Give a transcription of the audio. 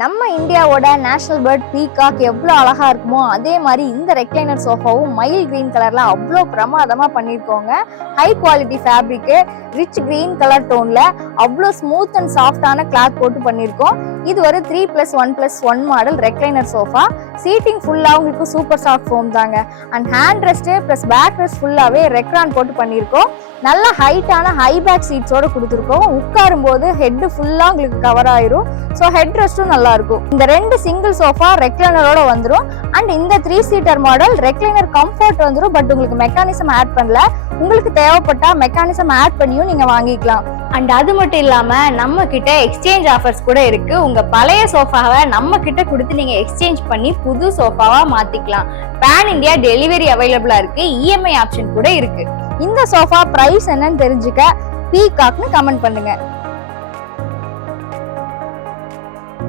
நம்ம இந்தியாவோட national bird peacock எவ்வளோ அழகா இருக்குமோ அதே மாதிரி இந்த ரெக்லைனர் சோஃபாவும் மயில் கிரீன் கலர்ல அவ்வளோ பிரமாதமா பண்ணியிருக்கோங்க. High quality fabric, rich green colour டோன்ல அவ்வளோ ஸ்மூத் அண்ட் சாஃப்டான கிளாத் போட்டு பண்ணியிருக்கோம். இது ஒரு 3+1+1 மாடல் ரெக்லைனர் சோஃபா. சீட்டிங் ஃபுல்லா உங்களுக்கு சூப்பர் சாஃப்ட் ஃபோம் தாங்க. And hand rest plus back rest ஃபுல்லாவே ரெக்ரான் போட்டு பண்ணியிருக்கோம். நல்ல ஹைட்டான ஹை பேக் சீட்ஸோட கொடுத்துருக்கோம். உட்காரும் போது ஹெட் ஃபுல்லா உங்களுக்கு கவர் ஆயிரும். ஸோ ஹெட் ரெஸ்ட்டும் நல்லா இருக்கும். இந்த 2 சிங்கிள் சோஃபா ரெக்லைனரோட வந்துடும். அண்ட் இந்த 3 சீட்டர் மாடல் ரெக்லைனர் கம்ஃபர்ட் வந்துடும். பட் உங்களுக்கு மெக்கானிசம் ஆட் பண்ணல. உங்களுக்கு தேவைப்பட்டா மெக்கானிசம் ஆட் பண்ணியும் நீங்க வாங்கிக்கலாம். அண்ட் அது மட்டும் இல்லாம நம்ம கிட்ட எக்ஸ்சேஞ்ச் ஆஃபர்ஸ் கூட இருக்கு. உங்க பழைய சோஃபாவை நம்ம கிட்ட கொடுத்து நீங்க எக்ஸ்சேஞ்ச் பண்ணி புது சோஃபாவா மாத்திக்கலாம். பேன் இந்தியா டெலிவரி அவைலபிளா இருக்கு. இஎம்ஐ ஆப்ஷன் கூட இருக்கு. இந்த சோஃபா பிரைஸ் என்னன்னு தெரிஞ்சுக்க பீகாக்னு கமெண்ட் பண்ணுங்க.